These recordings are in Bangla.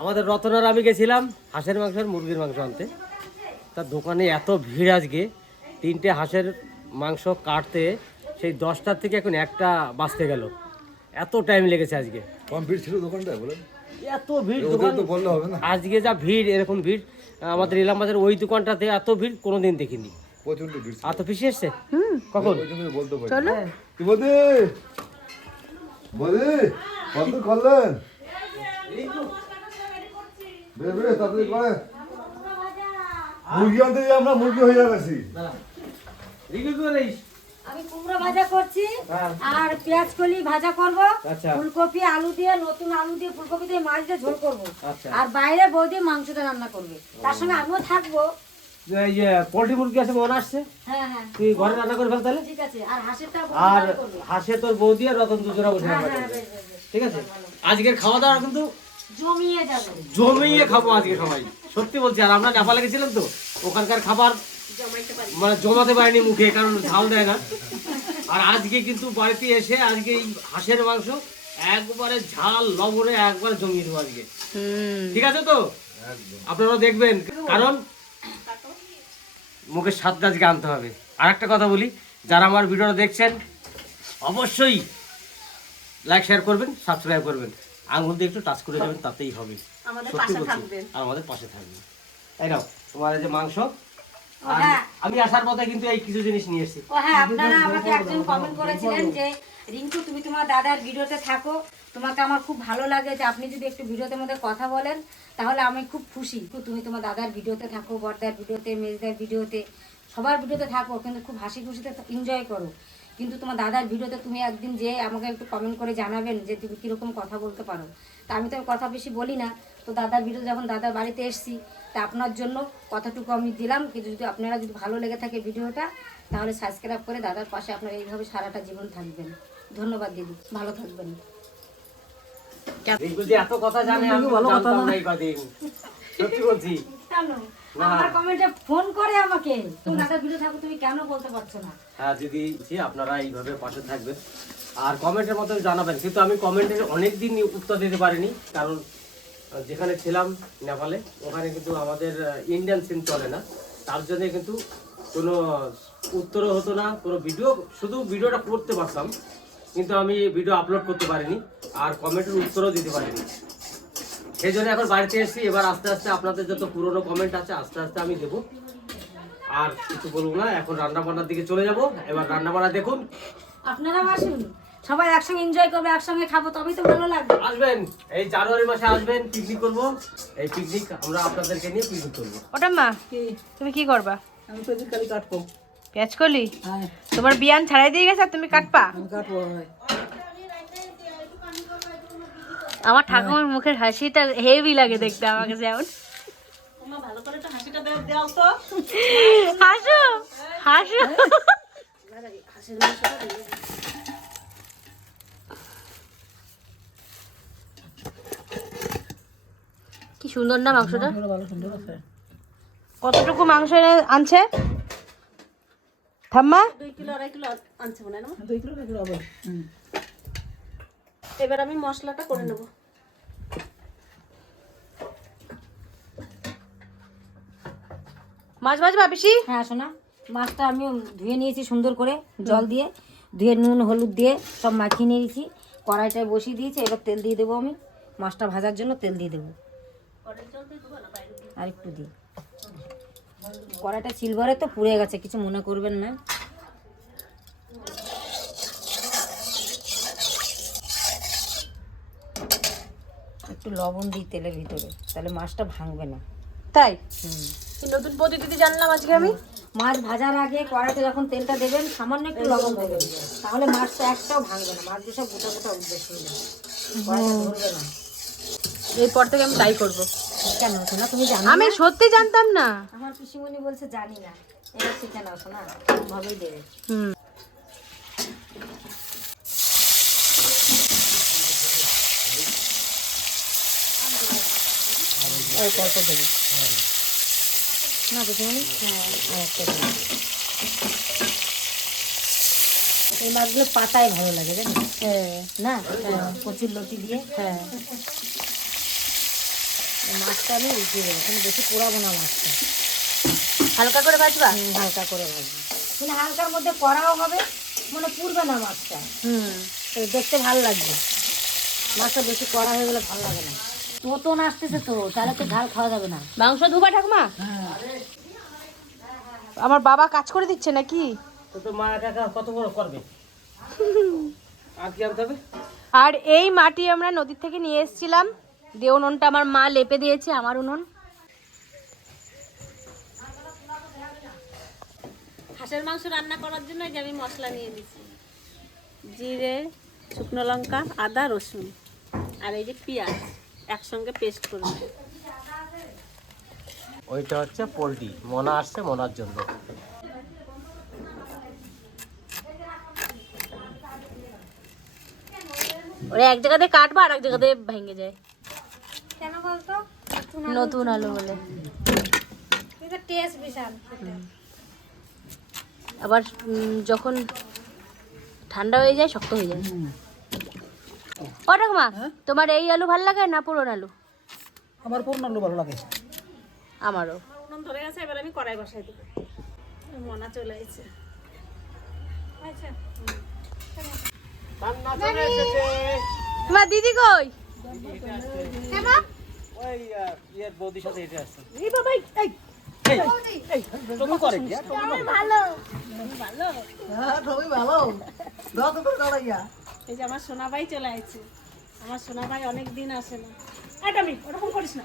আমাদের রতনার আমি গেছিলাম হাঁসের মাংস আর মুরগির মাংস আনতে। তার দোকানে এত ভিড় আজকে তিনটে হাঁসের মাংস কাটতে সেই দশটার থেকে এখন একটা বাঁচতে গেল। এত টাইম লেগেছে আজকে। কমপ্লিট ছিল দোকানটা বলেন? এত ভিড় দোকান তো বললে হবে না। আজকে যা ভিড় এরকম ভিড় আমাদের ইলামবাজার ওই দোকানটাতে এত ভিড় কোনোদিন দেখিনি। প্রচণ্ড ভিড়। আর পিছিয়ে এসছে? কখন? বলতে পারি। চলো। কি বলি বলি কত করলেন? বেরে তাড়াতাড়ি করে মুরগি আনতে আমরা মুরগি হয়ে যাচ্ছি আমি কুমড়ো ভাজা করছি হ্যাঁ। আর পেঁয়াজ কলি ভাজা করব আচ্ছা। ফুলকপি আলু দিয়ে নতুন আলু দিয়ে ফুলকপি দিয়ে মাছ দিয়ে ঝোল করব। আচ্ছা। আর বাইরে বৌদি মাংসটা রান্না করবে। তার সঙ্গে আমিও থাকব। পোল্ট্রি মুরগি আছে মনে আসছে? হ্যাঁ হ্যাঁ। তুই ঘরে রান্না করে ফেল তাহলে? ঠিক আছে আর হাসে তোর বৌদি আর রতন দুজনে বসে। ঠিক আছে? আজকের খাওয়া দাওয়া কিন্তু জমিয়ে যাবে। জমিয়ে খাব আজকে সবাই। সত্যি বলছি আর আমরা নেপালে গেছিলাম তো ওখানকার খাবার মানে জমাতে পারিনি মুখে কারণ ঝাল দেয় না। আর আজকে কিন্তু বাড়িতে এসে আজকে এই হাঁসের মাংস একবারে ঝাল লবণে একবারে জমিয়ে দেবো আজকে। ঠিক আছে তো? আপনারা দেখবেন কারণ মুখে স্বাদটা আজকে আনতে হবে। আর একটা কথা বলি যারা আমার ভিডিওটা দেখছেন অবশ্যই লাইক শেয়ার করবেন সাবস্ক্রাইব করবেন। আঙুল দিয়ে একটু টাচ করে যাবেন তাতেই হবে। সত্যি বলছি আর আমাদের পাশে থাকবেন। তাই নাও তোমার এই যে মাংস হ্যাঁ। আমি আসার পথে কিন্তু এই কিছু জিনিস নিয়ে এসেছি। ও হ্যাঁ আপনারা আমাকে একজন কমেন্ট করেছিলেন যে রিঙ্কু তুমি তোমার দাদার ভিডিওতে থাকো। তোমাকে আমার খুব ভালো লাগে যে আপনি যদি একটু ভিডিওতে মধ্যে কথা বলেন তাহলে আমি খুব খুশি। তো তুমি তোমার দাদার ভিডিওতে থাকো বড়দার ভিডিওতে মেজদার ভিডিওতে সবার ভিডিওতে থাকো কিন্তু খুব হাসি খুশিতে এনজয় করো। কিন্তু তোমার দাদার ভিডিওতে তুমি একদিন যে আমাকে একটু কমেন্ট করে জানাবেন যে তুমি কীরকম কথা বলতে পারো। তা আমি তো আর কথা বেশি বলি না। তো দাদার ভিডিও যখন দাদার বাড়িতে এসেছি তা আপনার জন্য কথাটুকু আমি দিলাম। কিন্তু যদি আপনারা যদি ভালো লেগে থাকে ভিডিওটা তাহলে সাবস্ক্রাইব করে দাদার পাশে আপনারা এইভাবে সারাটা জীবন থাকবেন। ধন্যবাদ দিদি। ভালো থাকবেন। এত কথা জানে আমি না। এই সত্যি বলছি। কেন? আমার কমেন্টে ফোন করে আমাকে। তুমি দাদার ভিডিও থাকো তুমি কেন বলতে পারছ না? হ্যাঁ দিদি জি, আপনারা এইভাবে পাশে থাকবেন। আর কমেন্টের মধ্যে জানাবেন। কিন্তু আমি কমেন্টের অনেক দিন উত্তর দিতে পারিনি কারণ যেখানে ছিলাম নেপালে ওখানে কিন্তু আমাদের ইন্ডিয়ান সিম চলে না। তার জন্য কিন্তু কোনো উত্তরও হতো না কোনো ভিডিও শুধু ভিডিওটা করতে পারতাম। কিন্তু আমি ভিডিও আপলোড করতে পারিনি আর কমেন্টের উত্তরও দিতে পারিনি। সেই জন্য এখন বাড়িতে এসেছি। এবার আস্তে আস্তে আপনাদের যত পুরনো কমেন্ট আছে আস্তে আস্তে আমি দেবো। আর কিছু বলব না এখন রান্না বান্নার দিকে চলে যাব। এবার রান্না বান্না দেখুন। আপনারা আসুন সবাই একসঙ্গে এনজয় করবে একসঙ্গে খাব তবেই তো ভালো লাগবে। আসবেন। এই জানুয়ারি মাসে আসবেন পিকনিক করব। এই পিকনিক আমরা আপনাদেরকে নিয়ে পিকনিক করব। ওটা মা তুমি কি করবা? আমি তো কালি কাটবো। পেঁয়াজ কলি হ্যাঁ। তোমার বিয়ান ছাড়াই দিয়ে গেছে আর তুমি কাটবা? আমি কাটবো হ্যাঁ। আমার ঠাকুমার মুখের হাসিটা হেভি লাগে দেখতে আমাকে যেমন। হাসো হাসো। কি সুন্দর না মাংসটা? মাংসটা ভালো সুন্দর আছে। কতটুকু মাংস আনছে? ঠাম্মা? মনে হয় এবার আমি মশলাটা করে নেব। মাছ ভাজবা বেশি হ্যাঁ শোনা। মাছটা আমি ধুয়ে নিয়েছি সুন্দর করে জল দিয়ে। ধুয়ে নুন হলুদ দিয়ে সব মাখিয়ে নিয়েছি। কড়াইটায় বসিয়ে দিয়েছি এবার তেল দিয়ে দেবো আমি। মাছটা ভাজার জন্য তেল দিয়ে দেবো। আর একটু দিই কড়াইটা সিলভারে তো পুড়ে গেছে কিছু মনে করবেন না। একটু লবণ দিই তেলের ভিতরে তাহলে মাছটা ভাঙবে না। তাই? হুম। নতুন পদ্ধতিতে জানলাম আজকে আমি। মাছ ভাজার আগে কড়াইতে যখন তেলটা দেবেন সামান্য একটু লবণ দেবেন। তাহলে মাছটা একটাও ভাঙবে না মাছগুলো সব গোটা গোটা উঠবে শুনবে ধরবে না। এরপর থেকে আমি তাই করব। কেন শোনা তুমি জানো আমি সত্যি জানতাম না। আমার পিসিমণি বলছে জানি না। এটা শিখে নাও শোনা ভাবেই দেবে। হুম। দেবে না হ্যাঁ এই মাছগুলো পাতায় ভালো লাগে হ্যাঁ। না? কচুর লতি দিয়ে? হ্যাঁ। মাছটা আমি উঠিয়ে দেবো বেশি পোড়াবো না মাছটা। হালকা করে ভাজবা? হালকা করে ভাজবো। মানে হালকার মধ্যে করাও হবে মানে পুড়বে না মাছটা। হুম। দেখতে ভালো লাগবে। মাছটা বেশি কড়া হয়ে গেলে ভালো লাগে না। তোতন আসতেছে তো তাহলে তো ঝাল খাওয়া যাবে না। মাংস ধুবা ঠাকুমা? আমার বাবা কাজ করে দিচ্ছে নাকি? তো তো মা একা একা কত বড় করবে? আর কি আনতে হবে? আর এই মাটি আমরা নদীর থেকে নিয়ে এসেছিলাম। দিয়ে উনুনটা আমার মা লেপে দিয়েছে আমার উনুন। হাঁসের মাংস রান্না করার জন্য যে আমি মশলা নিয়ে নিয়েছি জিরে শুকনো লঙ্কা আদা রসুন। আর এই যে পেঁয়াজ একসঙ্গে পেস্ট করে নেব। ওইটা হচ্ছে পোলট্রি। মনা আসছে মনার জন্য। ওরা এক জায়গাতে কাটবা আর এক জায়গাতে ভেঙে যায়। কেন বলতো? নতুন আলু। বলে। টেস্ট বিশাল আবার যখন ঠান্ডা হয়ে যায় শক্ত হয়ে যায়। ও ঠাকুমা তোমার এই আলু ভালো লাগে না পুরন আলু? আমার পূর্ণ আলু ভালো লাগে। আমারও। উনুন ধরে গেছে এবার আমি কড়াই বসাই দেবো। মনা চলে এসেছে। রান্না চলে এসেছে। মা দিদি কই? ওই আহ, ইয়ের বৌদির সাথে এটা আসছে এই বাবা এই, হ্যাঁ? আমার সোনাবাই চলে আসছে আমার সোনাবাই অনেক দিন আসে না। এটা আমি ওরকম করিস না।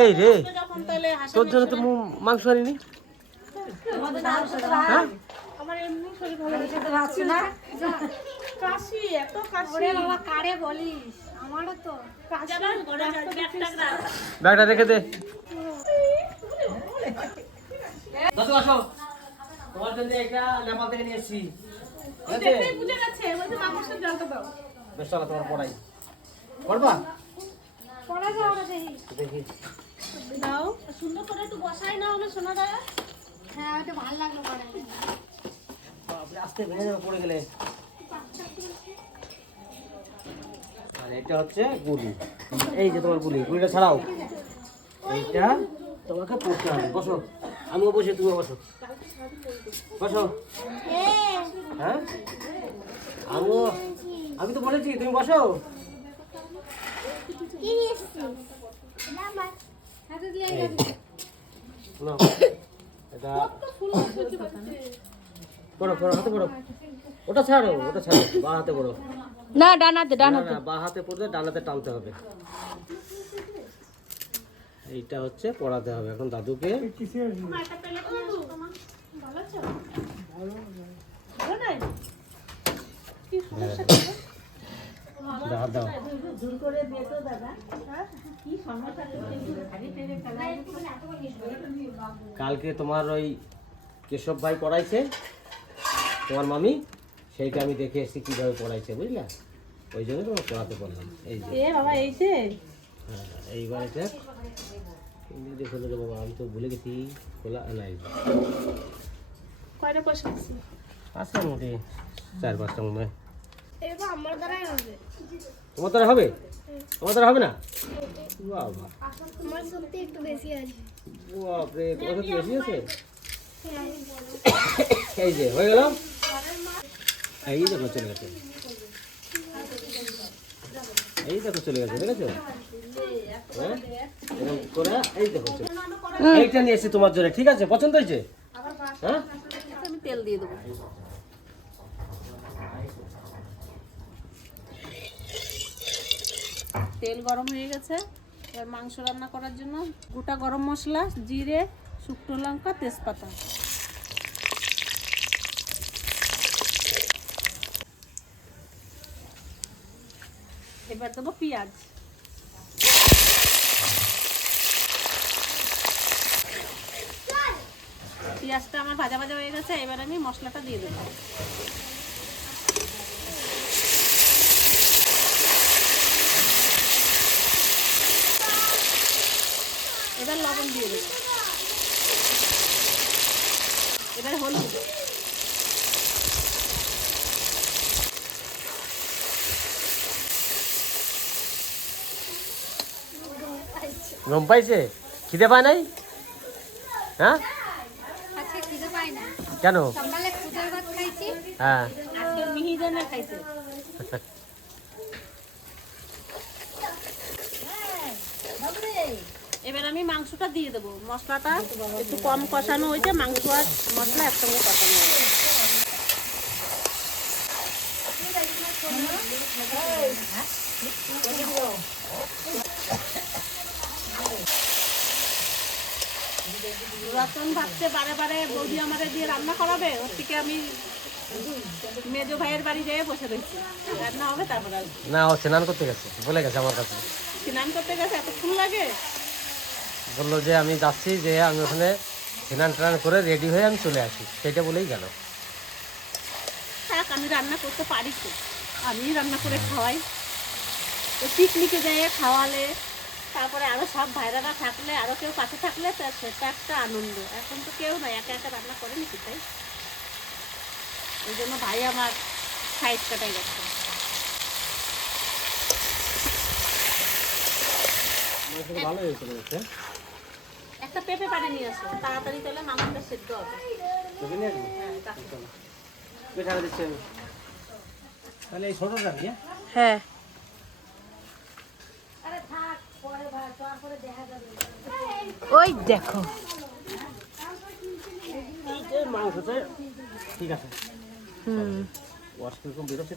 এই রে যখন তাহলে হাসি তোর জন্য তো মাংস আনিনি। হ্যাঁ? আমার এমনি শরীর ভালো খেতে পারছি না? কাশি এত কাশি। বাবা কারে বলিস? আমারও তো। কাশি। ঘরে ব্যাগটা রেখে দে। আসো। তোমার জন্য এটা নেপাল থেকে নিয়ে এসেছি। তোমার পড়াই। পড়বা? পড়া যাও না দেখি। দেখি। দাও সুন্দর করে একটু বসাই না হলে শোনা যায় হ্যাঁ ওটা ভালো লাগল পড়া বাপরে, আস্তে ভেঙে যাবে পড়ে গেলে। আর এটা হচ্ছে গুলি। এই যে তোমার গুলি গুলিটা ছাড়াও। এইটা তোমাকে পড়তে হবে। বসো। আমিও বসে তুমিও বসো। বসো। হ্যাঁ? আমিও আমি তো বলেছি তুমি বসো। পড়ো পড়ো হাতে পড়ো ওটা ছাড়ো ওটা ছাড়ো বা হাতে পড়ো না ডান না না বা হাতে পড়লে ডানাতে টানতে হবে এইটা হচ্ছে পড়াতে হবে এখন দাদুকে দাও কালকে তোমার ওই কেশব ভাই পড়াইছে তোমার মামি সেইটা আমি দেখে এসেছি কীভাবে পড়াইছে বুঝলা? ওই জন্য তোমার পড়াতে পারলাম এই যে। বাবা হ্যাঁ, এইবার এটা ইংরেজি খুলে দেবো আমি তো ভুলে গেছি খোলা নাই। কয়টা পয়সা আছে? আছে মোটামুটি চার পাঁচটা মনে হয়। এবার আমার দ্বারাই হবে। তোমার দ্বারা হবে? তোমার দ্বারা হবে না? বাবা। আমার সত্যি একটু বেশি আছে। বাপরে তোমার তো বেশি আছে? এই যে হয়ে গেল? এই দেখো চলে গেছে। এই দেখো চলে গেছে দেখেছ? হ্যাঁ? এই দেখো চলে এইটা নিয়ে এসেছি তোমার জন্য ঠিক আছে? পছন্দ হয়েছে? হ্যাঁ? তেল দিয়ে দেবো। তেল গরম হয়ে গেছে। এবার মাংস রান্না করার জন্য গোটা গরম মশলা, জিরে, শুকনো লঙ্কা, তেজপাতা। এবার দেবো পেঁয়াজ। পেঁয়াজটা আমার ভাজা ভাজা হয়ে গেছে, এবার আমি মশলাটা দিয়ে দেবো। এবার লবণ দিয়ে দেবো। এবার হলুদ। গম পাইছে? খিদে পায় নাই? হ্যাঁ? আচ্ছা কেন? হ্যাঁ আজকে মিহিদানা খাইছে এবার আমি মাংসটা দিয়ে দেবো। মশলাটা একটু কম কষানো হয়েছে মাংস আর মশলা একসঙ্গে কষানো হয়েছে। রতন ভাবছে বারে বারে বৌদি আমাদের দিয়ে রান্না করাবে ওর থেকে আমি মেজো ভাইয়ের বাড়ি যেয়ে বসে রয়েছি। রান্না হবে তারপরে না ও স্নান করতে গেছে বলে গেছে আমার কাছে। স্নান করতে গেছে এতক্ষণ লাগে? বলল যে আমি যাচ্ছি যে আমি ওখানে স্নান টান করে রেডি হয়ে আমি চলে আসি। সেটা বলেই গেল। আমি রান্না করতে পারি তো। আমি রান্না করে খাওয়াই। তো পিকনিকে যেয়ে খাওয়ালে তারপরে আরও সব ভাইরারা থাকলে আরও কেউ পাশে থাকলে তা সেটা একটা আনন্দ। এখন তো কেউ না একা একা রান্না করেনি কি তাই? ওই জন্য ভাই আমার সাইড কাটাই গেছে। ভালো হয়েছে একটা পেঁপে পাড়ে নিয়ে আসো তাড়াতাড়ি তাহলে মাংসটা সেদ্ধ হবে। হ্যাঁ তাকে পিঠা দিচ্ছি আমি। তাহলে এই কি হ্যাঁ? ওই দেখো। মাংসতে ঠিক আছে। হুম। ওয়াশ কীরকম বেরোচ্ছে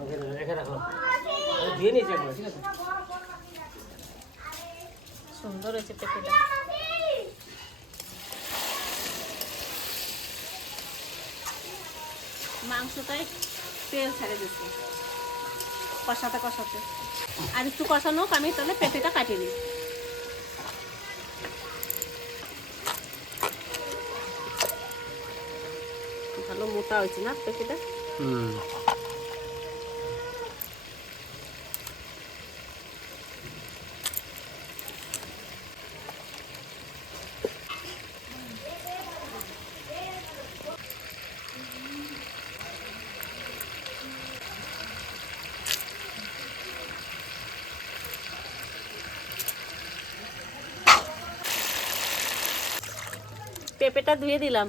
ওকে রেখে রাখো দিয়ে নিয়েছি একবার ঠিক আছে? সুন্দর হয়েছে পেঁপেটা। মাংসটাই তেল ছেড়ে দিচ্ছে কষাতে কষাতে। আর একটু কষানো আমি তাহলে পেঁপেটা কাটিয়ে দিই। ভালো মোটা হয়েছে না পেঁপেটা? হুম। পেঁপেটা ধুয়ে দিলাম।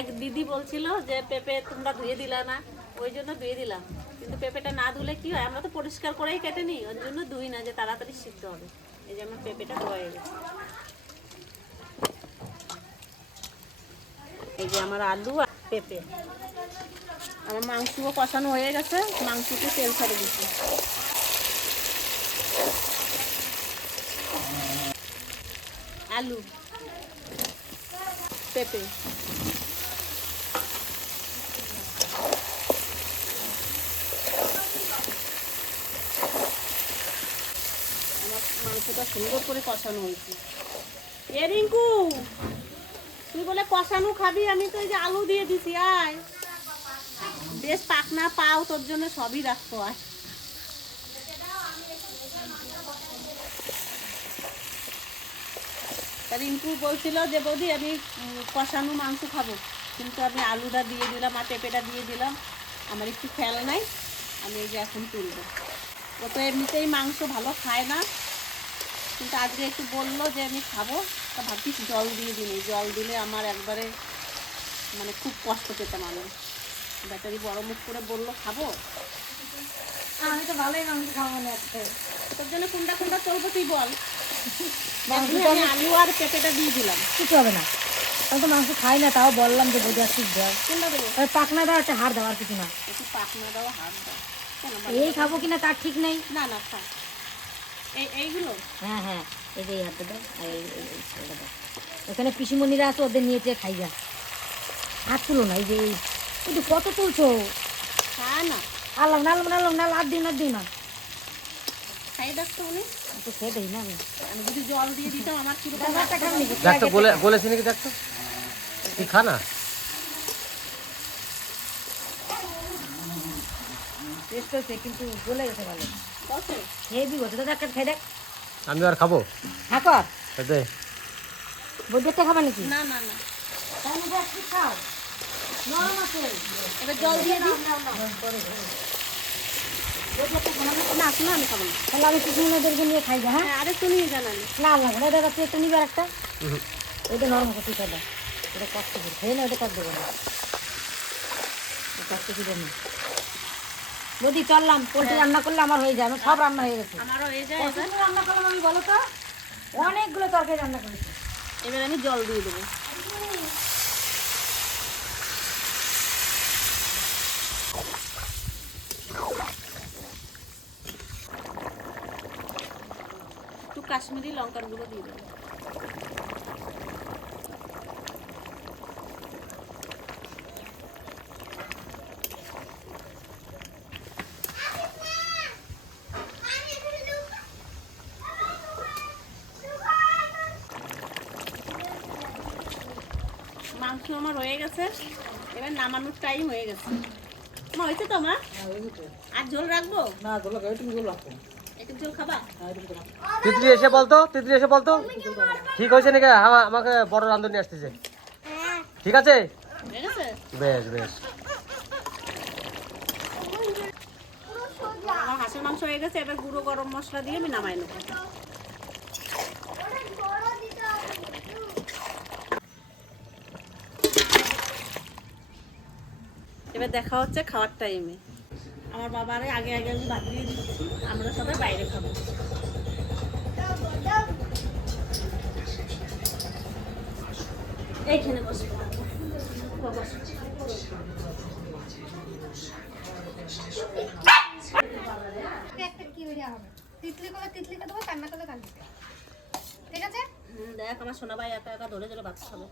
এক দিদি বলছিল যে, পেঁপে তোমরা ধুয়ে দিলা না। ওই জন্য ধুয়ে দিলাম। কিন্তু পেঁপেটা না ধুলে কি হয়? আমরা তো পরিষ্কার করেই কেটে নিই। ওর জন্য ধুই না, যে তাড়াতাড়ি সিদ্ধ হবে। এই যে আমার পেঁপেটা ধোয়া গেছে। এই যে আমার আলু আর পেঁপে। আমার মাংসও কষানো হয়ে গেছে। মাংসকে তেল ছাড়ে দিচ্ছি। আলু। পেঁপে। আমার মাংসটা সুন্দর করে কষানো হয়েছে। এ রিঙ্কু, তুই বলে কষানো খাবি, আমি তো এই যে আলু দিয়ে দিছি, আয়। বেশ পাকনা পাও, তোর জন্য সবই রাখতো আয়। তা রিঙ্কু বলছিল যে বৌদি আমি কষানো মাংস খাব। কিন্তু আমি আলুটা দিয়ে দিলাম আর পেঁপেটা দিয়ে দিলাম। আমার একটু খেয়াল নাই আমি এই যে এখন তুলবো। ও তো এমনিতেই মাংস ভালো খায় না। কিন্তু আজকে একটু বলল যে আমি খাব। তা ভাবছি জল দিয়ে দিই জল দিলে আমার একবারে মানে খুব কষ্ট পেতাম আমি। ব্যাটারি বড় মুখ করে বলল খাব? আমি তো ভালোই মাংস খাব না আজকে তোর জন্য কোনটা কোনটা চলবো তুই বল। আমি আলু আর পেঁপেটা দিয়ে দিলাম। কিছু হবে না। আমি তো মাংস খাই না তাও বললাম যে বোঝা ঠিক দেয়। কোনটা দেবো? ওই পাকনা দাও একটা হাড় দেওয়ার কিছু না। পাকনা দাও হাত দাও। এই খাব কিনা তার ঠিক নেই। না না খা এইগুলো? হ্যাঁ হ্যাঁ এই যে এই হাতটা দাও আর এই এই- এই ছেলেটা দাও। ওখানে পিসিমণিরা আছে ওদের নিয়ে যেয়ে খাই যা। হাত তুলো না এই যে এই কিন্তু কত তুলছো? খা না। আল্লাহ না আল্লাহ না না আর দিন আর দিন না। খাই দেখতো উনি? তো খেয়ে দেই না আমি। যদি জল দিয়ে দিতাম আমার বলে বলেছি নাকি দেখতো? তুই খা না? টেস্ট হয়েছে কিন্তু গলে গেছে ভালো। বসে হেভি হচ্ছে দাদা একটা খেয়ে দেখ। আমি আর খাব? খেতে খাবা নাকি? না না না। তাহলে দেখ খাও। নরম আছে এবার জল দিয়ে দিই। না তাহলে আমি ওদেরকে নিয়ে খাই যা হ্যাঁ হ্যাঁ আরে তুমি জানালে না লাগবে দাদা তুই একটা নিবি একটা ওইটা নরম আছে তুই এটা ওটা দেবো কষ্ট কি জানি বৌদি চললাম পোলট্রি রান্না করলে আমার হয়ে যায় আমার সব রান্না হয়ে গেছে হয়ে রান্না করলাম বলো তো অনেকগুলো তরকারি রান্না করেছি এবার আমি জল দিয়ে দেবো কাশ্মীরি লঙ্কার গুঁড়ো দিয়ে দেবো। মাংস আমার হয়ে গেছে। এবার নামানোর টাইম হয়ে গেছে। মা হয়েছে তো মা? আর ঝোল রাখব? না তোলা গাড়ি তুমি ঝোল খাবা তিতলি এসে বলতো তিতলি এসে বলতো। ঠিক হয়েছে নাকি? আমা- আমাকে বড় রান্ধনি আসতেছে। ঠিক আছে? বেশ বেশ। হাঁসের মাংস হয়ে গেছে এবার গুঁড়ো গরম মশলা দিয়ে আমি নামাই নেব। এবার দেখা হচ্ছে খাওয়ার টাইমে আমার বাবারে আগে আগে আমি ভাত দিয়ে দিচ্ছি আমরা সবাই বাইরে খাব। এইখানে বসে। একটা কি হবে তিতলি তিতলিকে দেবো কান্না করলে ঠিক আছে? দেখ আমার সোনা ভাই একা একা ধরে ধরে ভাত খাবে।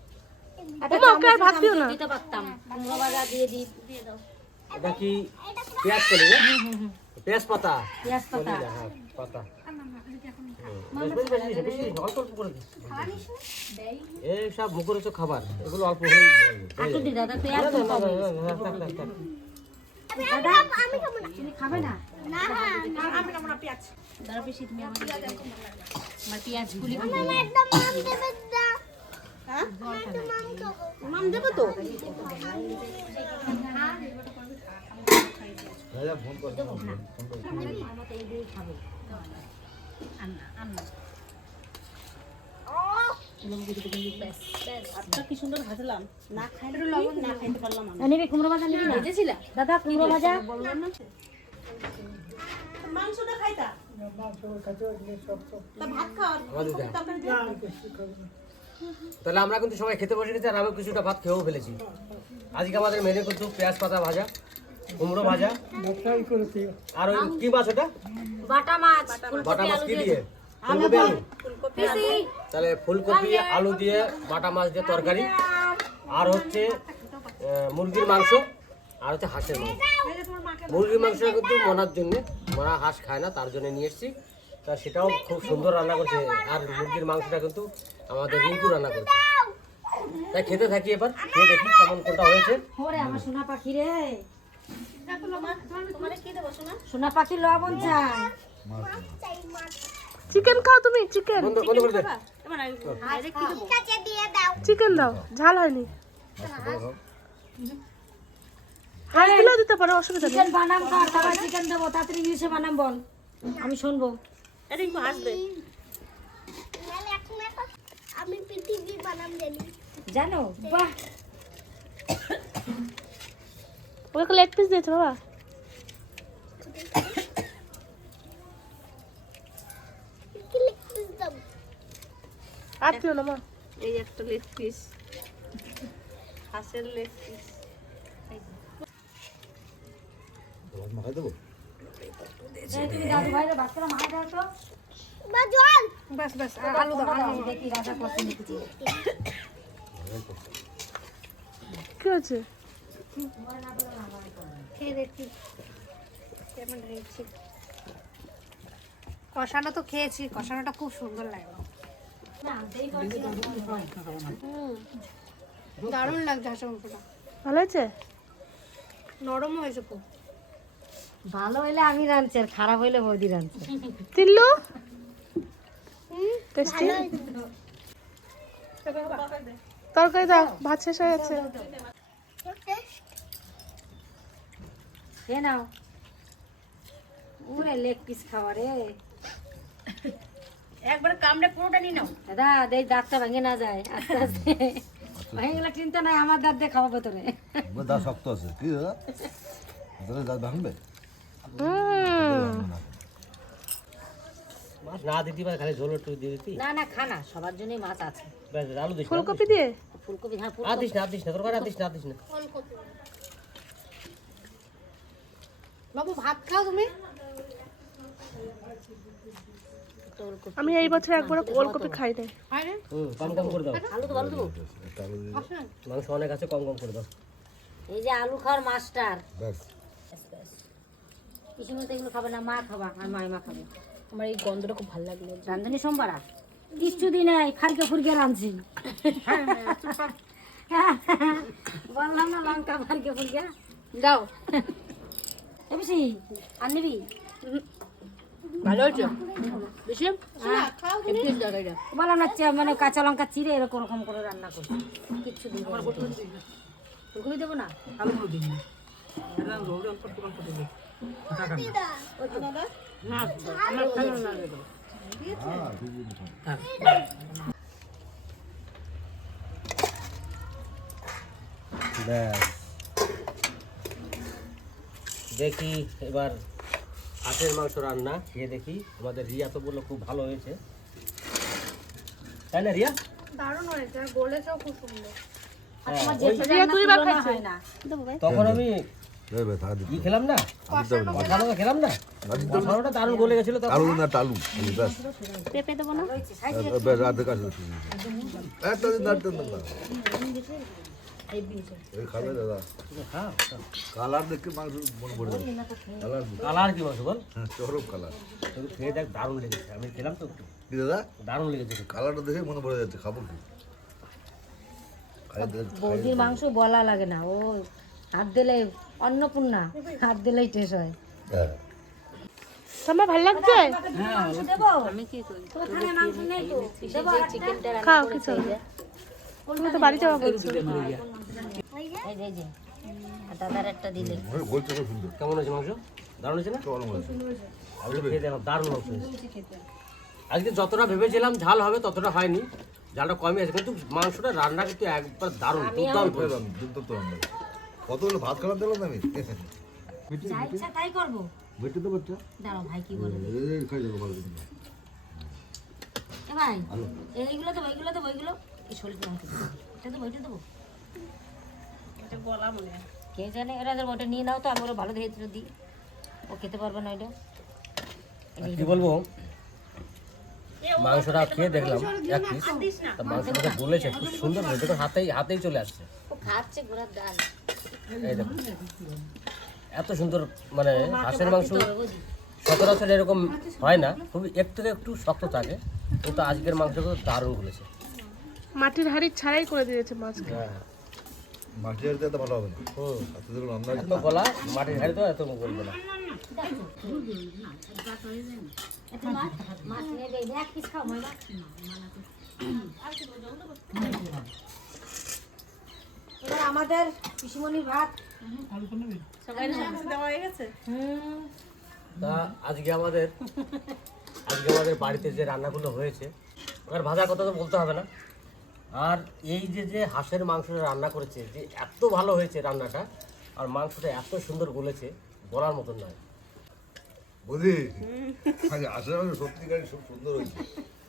ভাত দিও না। দিতে পারতাম। দিয়ে দিই দিয়ে দাও। এটা কি পেঁয়াজ কলি পেঁয়াজ পাতা পেঁয়াজ পাতা। হ্যাঁ পাতা। হুম, বেশ, বেশ, বেশি, বেশি, অল্প অল্প করে দিস। এই সব মুখরোচক খাবার। এগুলো অল্প থাক, থাক। দাদা তুমি খাবে না? মনে হ্যাঁ? মাম দেবো। তো? কুমড়ো ভাজা নিবি না? দাদা কুমড়ো ভাজা। মাংসটা খাইতা তা? ভাত খাওয়ার আমাদের দেখ। তরকারি দিয়ে তাহলে আমরা কিন্তু সবাই খেতে বসে গেছি আর আমি কিছুটা ভাত খেয়েও ফেলেছি। আজকে আমাদের মেনু কিন্তু পেঁয়াজ পাতা ভাজা। কুমড়ো ভাজা। আর ওই কি মাছ ওটা? বাটা মাছ বাটা মাছ কি দিয়ে। ফুলকপি আলু? তাহলে ফুলকপি আলু দিয়ে বাটা মাছ দিয়ে তরকারি। আর হচ্ছে মুরগির মাংস আর হচ্ছে হাঁসের মাংস। মুরগির মাংস কিন্তু মনার জন্য। মনা হাঁস খায় না তার জন্য নিয়ে এসেছি। তা সেটাও খুব সুন্দর রান্না করছে। আর মুরগির মাংসটা কিন্তু আমাদের রিঙ্কু রান্না করছে। তাই খেতে থাকি এবার। খেয়ে দেখি কেমন কোনটা হয়েছে। আমার সোনা পাখি রে। সোনা পাখি লবণ চাই। চিকেন খাও তুমি চিকেন চিকেন দাও ঝাল হয়নি। দিতে পারো অসুবিধা নেই। চিকেন বানাম কর তারপর চিকেন দেবো তাড়াতাড়ি ইংলিশে বানাম বল। আমি শুনব। এটা একটু হাসবে আমি পৃথিবীর বানাম জানি। জানো? বাহ। ওকে লেগ পিস দিয়েছ বাবা? দিও। না মা এই একটা লেগ পিস। হাঁসের লেগ পিস। মাখাই দেবো? তুমি দাদু ভাইরে বাচ্চারা মারা দাও তো। মা জল। বাস বাস আলু দাও দেখি রাজা করতে কি হয়েছে? খেয়ে দেখি। কেমন হয়েছে? কষানো তো খেয়েছি কষানোটা খুব সুন্দর লাগল। দারুণ লাগছে হাঁসের মাংসটা ভালো হয়েছে? নরম হয়েছে খুব। ভালো হইলে আমি রাঁধছি আর খারাপ হইলে বৌদি রাঁধছে। তিল্লু তরকারি দাও ভাত শেষ হয়ে যাচ্ছে খেয়ে নাও। উরে লেগ পিস খাওয়া রে। একবার কামড়ে পুরোটা নিয়ে নাও। দাদা দেখ দাঁতটা ভেঙে না যায় আস্তে আস্তে। ভেঙে গেলে চিন্তা নাই আমার দাঁত দিয়ে খাওয়াবো তোরে। দাঁত শক্ত আছে। কি দাঁত ভাঙবে? মাছ না দিতে পারে খালি ঝোল একটু দিয়ে দিতি। না না খানা সবার জন্যই মাছ আছে। আলু দিস ফুলকপি দিয়ে? ফুলকপি হ্যাঁ ফুলকপি। না দিস না দিস না দিস না। বাবু ভাত খাও তুমি? আমি এই বছর একবার ওলকপি খাই নাই। কম কম করে দাও। আলু তো ভালো দেবো মাংস অনেক আছে কম কম করে দাও। এই যে আলু খাওয়ার মাস্টার। ব্যাস। পিসিমতো এগুলো খাবে না মা খাবা আর মাই মা খাবে। আমার এই গন্ধটা খুব ভালো লাগল। রান্ধনি সোমবারা? কিচ্ছু দিন নাই ফারকে ফুরকে রাঁধছি। বললাম না লঙ্কা ফারকে ফুরকে। দাও এ আর নিবি ভালো হয়েছে? বেশি? বললাম না মানে কাঁচা লঙ্কা চিড়ে এরকম রকম করে রান্না কিচ্ছু ফুলকপি দেবো না? ব্যাস। দেখি এবার হাঁসের মাংস রান্না। খেয়ে দেখি আমাদের রিয়া তো বলল খুব ভালো হয়েছে। তাই না রিয়া? দারুণ হয়েছে আর খুব সুন্দর। হ্যাঁ, তখন আমি দেবে থাকা দিতে ই খেলাম না? খেলাম। না? দারুণ গলে গেছিল আলু না টালু পেঁপে দেবো না। কালার দেখে মাংস মনে পড়ে কালার কালার কি মাংস বল? হ্যাঁ চরম কালার। খেয়ে দেখ দারুণ লেগেছে। আমি খেলাম তো একটু। কি দাদা? দারুণ লেগেছে কালারটা দেখে মনে পড়ে যাচ্ছে খাব কি? বৌদির মাংস বলা লাগে না ও হাত দিলে অন্নপূর্ণা হাত দিলেই টেস্ট হয়। হ্যাঁ। তোমার ভালো লাগছে? আমি কি করি? তোর মাংস নেই তো? দেবো চিকেনটা খাও কিছু তুমি তো বাড়ি যাওয়া বলছো। এই যে এই যে দাদার একটা দিলে বলছে খুব সুন্দর কেমন হয়েছে মাংস? দারুণ হয়েছে না? খেয়ে দেখলাম দারুণ মাংস আজকে যতটা ভেবেছিলাম ঝাল হবে ততটা হয়নি। ঝালটা কমই আছে কিন্তু মাংসটা রান্না কিন্তু একবার দারুণ দুর্দান্ত হয়েছে। পেলাম দুধ তো রান্না কতগুলো ভাত খারাপ দিলাম আমি? যা ইচ্ছা তাই করব। বেটে তো দাঁড়াও ভাই কি বলে? এই খাই যাব ভালো ভাই এইগুলো দেবো এইগুলো দেবো এইগুলো। এই শরীর মাংস এটা দেবো এটা দেবো। এটা বলা মনে কে জানে? এরা দেবো ওটা নিয়ে নাও তো আমি ওরা ভালো দেখে দিই। ও খেতে পারবে না এটা কি বলব? মাংসটা খেয়ে দেখলাম এক পিস তা মাংসটা বলেছে খুব সুন্দর হয়েছে দেখো হাতেই হাতেই চলে আসছে। খাচ্ছে ঘোড়ার ডাল। এই দেখো। এত সুন্দর মানে হাঁসের মাংস সচরাচর এরকম হয় না খুবই একটু একটু শক্ত থাকে কিন্তু আজকের মাংসটা দারুণ বলেছে মাটির হাড়ি ছাড়াই করে দিয়েছে মাছকে। হ্যাঁ মাটির হাড়িতে এত ভালো হবে না। হুম এত যেগুলো রান্না এত গলা মাটির হাড়ি তো এত বলবে না। এবার আমাদের পিসিমণির ভাত। সবাই দেওয়া হয়ে গেছে? তা আজকে আমাদের আজকে আমাদের বাড়িতে যে রান্নাগুলো হয়েছে আর ভাজার কথা তো বলতে হবে না। আর এই যে যে হাঁসের মাংসটা রান্না করেছে যে এত ভালো হয়েছে রান্নাটা আর মাংসটা এত সুন্দর গলেছে বলার মতন নয়। বুঝি আসলে মানে সত্যিকারই খুব সুন্দর হয়েছে।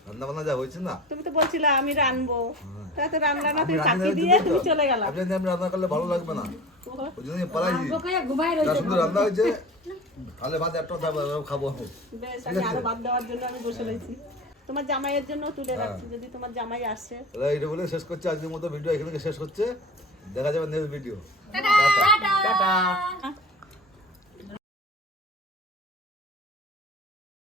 রান্না বান্না যা হয়েছে না? তুমি তো বলছিলে আমি রানবো তা তো রান্না না তুমি চাকরি দিয়ে তুমি চলে গেলাম আপনি আমি রান্না করলে ভালো লাগবে না। ওই জন্য বোকায় ঘুমাই যা রয়েছে সুন্দর রান্না হয়েছে তাহলে ভাত একটা খাব। বেশ আমি আরও বাদ দেওয়ার জন্য আমি বসে রয়েছি। তোমার জামাইয়ের জন্য তুলে রাখছি যদি তোমার জামাই আসে। তাহলে এটা বলে শেষ করছি আজকের মতো ভিডিও এখানে শেষ হচ্ছে। দেখা যাবে নেক্সট ভিডিও টাটা। টাটা।